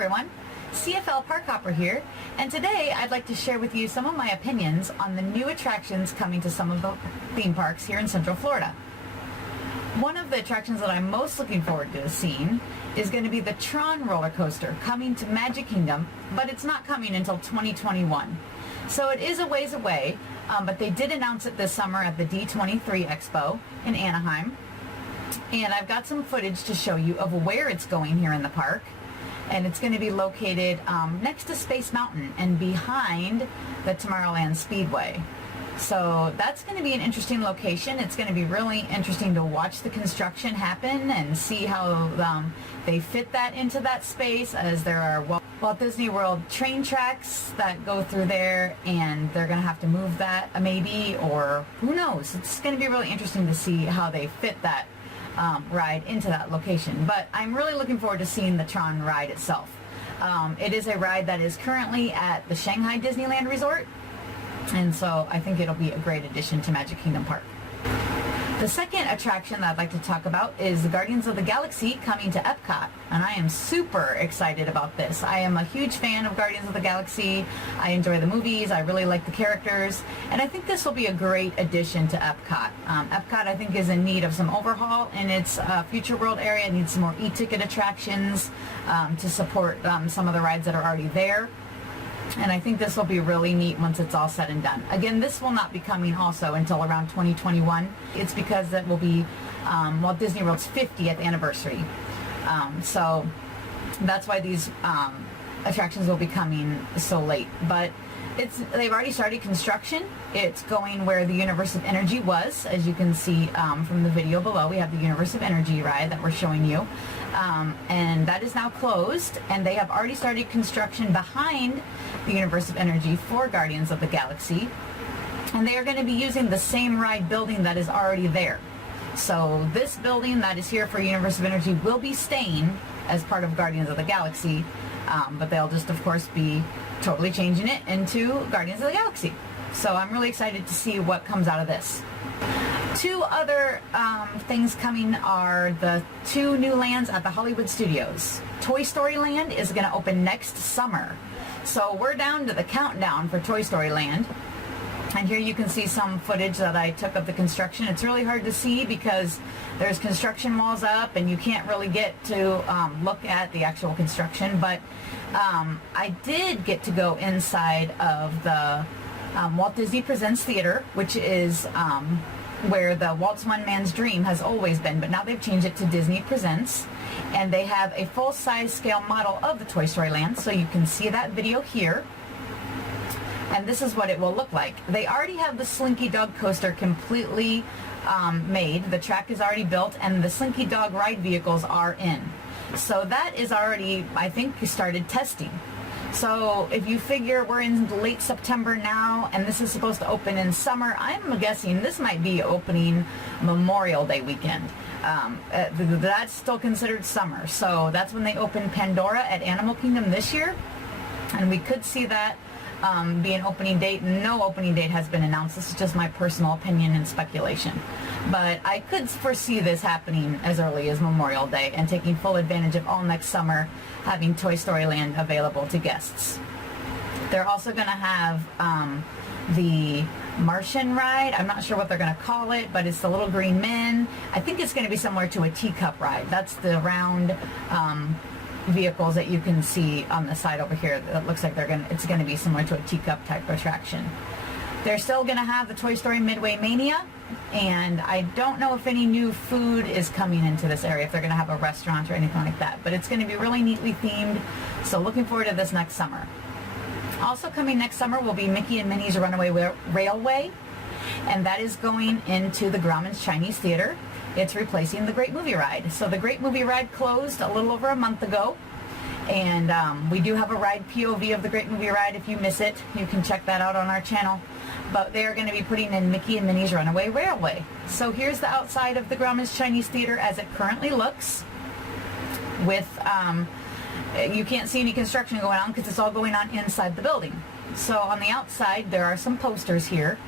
everyone, CFL Parkhopper here, and today I'd like to share with you some of my opinions on the new attractions coming to some of the theme parks here in Central Florida. One of the attractions that I'm most looking forward to seeing is going to be the Tron roller coaster coming to Magic Kingdom, but it's not coming until 2021. So it is a ways away, but they did announce it this summer at the D23 Expo in Anaheim. And I've got some footage to show you of where it's going here in the park. And it's going to be located next to Space Mountain and behind the Tomorrowland Speedway. So that's going to be an interesting location. It's going to be really interesting to watch the construction happen and see how they fit that into that space, as there are Walt Disney World train tracks that go through there, and they're going to have to move that maybe, or who knows. It's going to be really interesting to see how they fit that ride into that location. But I'm really looking forward to seeing the Tron ride itself. It is a ride that is currently at the Shanghai Disneyland Resort, and so I think it'll be a great addition to Magic Kingdom Park. The second attraction that I'd like to talk about is the Guardians of the Galaxy coming to Epcot, and I am super excited about this. I am a huge fan of Guardians of the Galaxy. I enjoy the movies, I really like the characters, and I think this will be a great addition to Epcot. Epcot, I think, is in need of some overhaul in its Future World area. It needs some more e-ticket attractions to support some of the rides that are already there. And I think this will be really neat once it's all said and done. Again, this will not be coming also until around 2021. It's because that will be Walt Disney World's 50th anniversary. So that's why these attractions will be coming so late. But they've already started construction. It's going where the Universe of Energy was. As you can see from the video below, we have the Universe of Energy ride that we're showing you. And that is now closed, and they have already started construction behind the Universe of Energy for Guardians of the Galaxy. And they are going to be using the same ride building that is already there. So this building that is here for Universe of Energy will be staying as part of Guardians of the Galaxy, but they'll just, of course, be totally changing it into Guardians of the Galaxy. So I'm really excited to see what comes out of this. Two other things coming are the two new lands at the Hollywood Studios. Toy Story Land is going to open next summer. So we're down to the countdown for Toy Story Land. And here you can see some footage that I took of the construction. It's really hard to see because there's construction walls up and you can't really get to look at the actual construction. But I did get to go inside of the Walt Disney Presents Theater, which is where the Walt's One Man's Dream has always been, but now they've changed it to Disney Presents, and they have a full-size scale model of the Toy Story Land, so you can see that video here, and this is what it will look like. They already have the Slinky Dog coaster completely made. The track is already built, and the Slinky Dog ride vehicles are in. So that is already, I think, started testing. So if you figure we're in late September now, and this is supposed to open in summer, I'm guessing this might be opening Memorial Day weekend. That's still considered summer. So that's when they open Pandora at Animal Kingdom this year. And we could see that be an opening date. No opening date has been announced. This is just my personal opinion and speculation. But I could foresee this happening as early as Memorial Day and taking full advantage of all next summer having Toy Story Land available to guests. They're also going to have the Martian ride. I'm not sure what they're going to call it, but it's the Little Green Men. I think it's going to be similar to a teacup ride. That's the round vehicles that you can see on the side over here. It looks like it's going to be similar to a teacup type attraction. They're still going to have the Toy Story Midway Mania, and I don't know if any new food is coming into this area, if they're going to have a restaurant or anything like that, but it's going to be really neatly themed, so looking forward to this next summer. Also coming next summer will be Mickey and Minnie's Runaway Railway, and that is going into the Grauman's Chinese Theater. It's replacing the Great Movie Ride. So the Great Movie Ride closed a little over a month ago, and we do have a ride POV of the Great Movie Ride. If you miss it, you can check that out on our channel. But they are going to be putting in Mickey and Minnie's Runaway Railway. So here's the outside of the Grauman's Chinese Theater as it currently looks. With you can't see any construction going on because it's all going on inside the building. So on the outside there are some posters here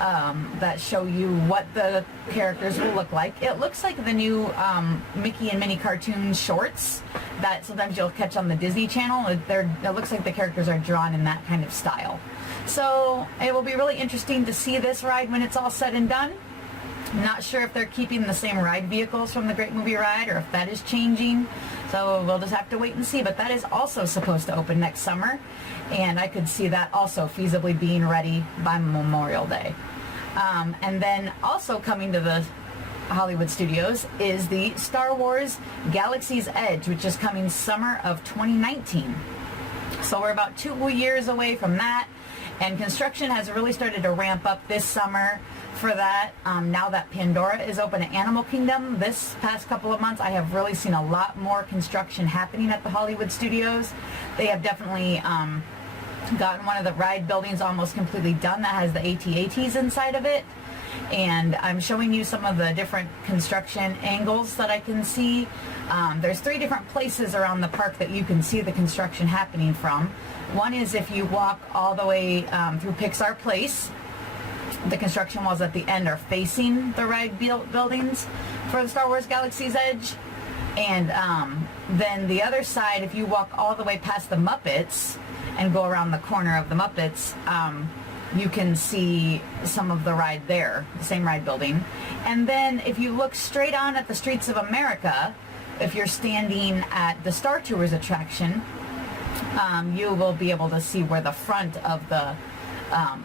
that show you what the characters will look like. It looks like the new Mickey and Minnie cartoon shorts that sometimes you'll catch on the Disney Channel. It looks like the characters are drawn in that kind of style. So it will be really interesting to see this ride when it's all said and done. I'm not sure if they're keeping the same ride vehicles from the Great Movie Ride or if that is changing. So we'll just have to wait and see. But that is also supposed to open next summer. And I could see that also feasibly being ready by Memorial Day. And then also coming to the Hollywood Studios is the Star Wars Galaxy's Edge, which is coming summer of 2019. So we're about 2 years away from that. And construction has really started to ramp up this summer for that. Now that Pandora is open at Animal Kingdom, this past couple of months, I have really seen a lot more construction happening at the Hollywood Studios. They have definitely gotten one of the ride buildings almost completely done that has the AT-ATs inside of it. And I'm showing you some of the different construction angles that I can see. There's 3 different places around the park that you can see the construction happening from. One is if you walk all the way through Pixar Place. The construction walls at the end are facing the ride buildings for the Star Wars Galaxy's Edge. And then the other side, if you walk all the way past the Muppets and go around the corner of the Muppets, you can see some of the ride there, the same ride building. And then if you look straight on at the Streets of America, if you're standing at the Star Tours attraction, you will be able to see where the front of the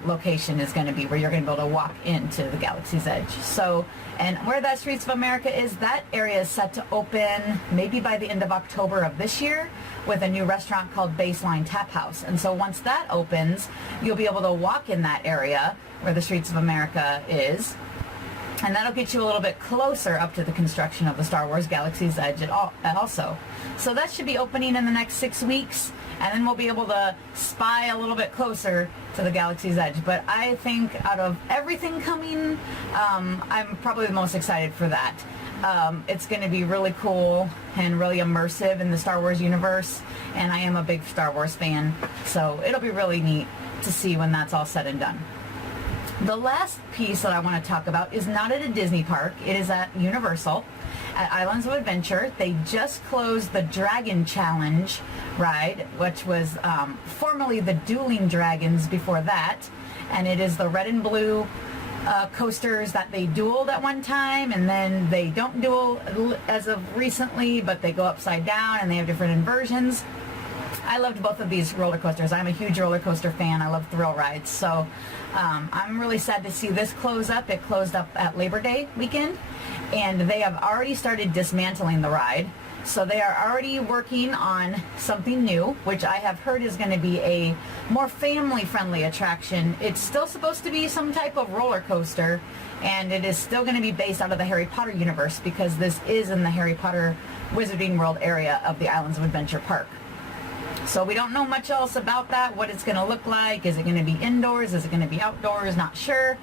location is going to be, where you're going to be able to walk into the Galaxy's Edge. So, and where that Streets of America is, that area is set to open maybe by the end of October of this year with a new restaurant called Baseline Tap House. And so once that opens, you'll be able to walk in that area where the Streets of America is. And that'll get you a little bit closer up to the construction of the Star Wars Galaxy's Edge also. So that should be opening in the next 6 weeks, and then we'll be able to spy a little bit closer to the Galaxy's Edge. But I think out of everything coming, I'm probably the most excited for that. It's going to be really cool and really immersive in the Star Wars universe, and I am a big Star Wars fan, so it'll be really neat to see when that's all said and done. The last piece that I want to talk about is not at a Disney park. It is at Universal, at Islands of Adventure. They just closed the Dragon Challenge ride, which was formerly the Dueling Dragons before that. And it is the red and blue coasters that they dueled at one time, and then they don't duel as of recently, but they go upside down and they have different inversions. I loved both of these roller coasters. I'm a huge roller coaster fan. I love thrill rides. So I'm really sad to see this close up. It closed up at Labor Day weekend, and they have already started dismantling the ride. So they are already working on something new, which I have heard is going to be a more family-friendly attraction. It's still supposed to be some type of roller coaster, and it is still going to be based out of the Harry Potter universe, because this is in the Harry Potter Wizarding World area of the Islands of Adventure Park. So we don't know much else about that, what it's going to look like. Is it going to be indoors? Is it going to be outdoors? Not sure.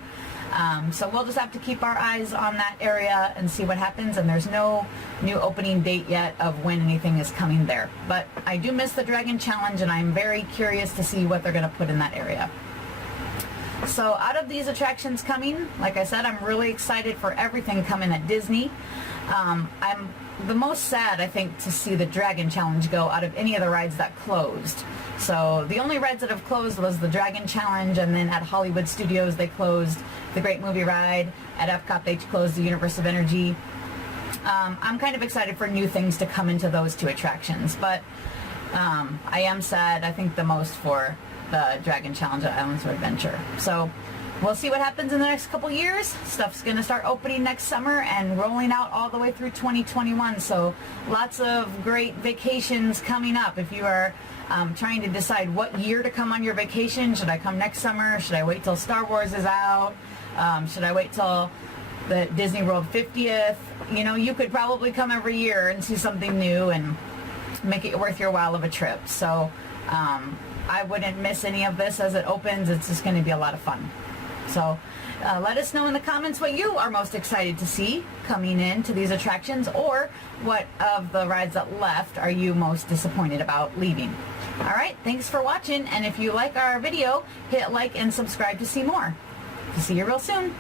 So we'll just have to keep our eyes on that area and see what happens. And there's no new opening date yet of when anything is coming there. But I do miss the Dragon Challenge, and I'm very curious to see what they're going to put in that area. So out of these attractions coming, like I said, I'm really excited for everything coming at Disney. I'm the most sad, I think, to see the Dragon Challenge go out of any of the rides that closed. So the only rides that have closed was the Dragon Challenge, and then at Hollywood Studios they closed the Great Movie Ride. At Epcot they closed the Universe of Energy. I'm kind of excited for new things to come into those 2 attractions, but I am sad, I think, the most for the Dragon Challenge at Islands of Adventure. So we'll see what happens in the next couple years. Stuff's going to start opening next summer and rolling out all the way through 2021. So lots of great vacations coming up. If you are trying to decide what year to come on your vacation, should I come next summer? Should I wait till Star Wars is out? Should I wait till the Disney World 50th? You know, you could probably come every year and see something new and make it worth your while of a trip. So I wouldn't miss any of this as it opens. It's just going to be a lot of fun. So let us know in the comments what you are most excited to see coming into these attractions, or what of the rides that left are you most disappointed about leaving. All right, thanks for watching, and if you like our video, hit like and subscribe to see more. See you real soon.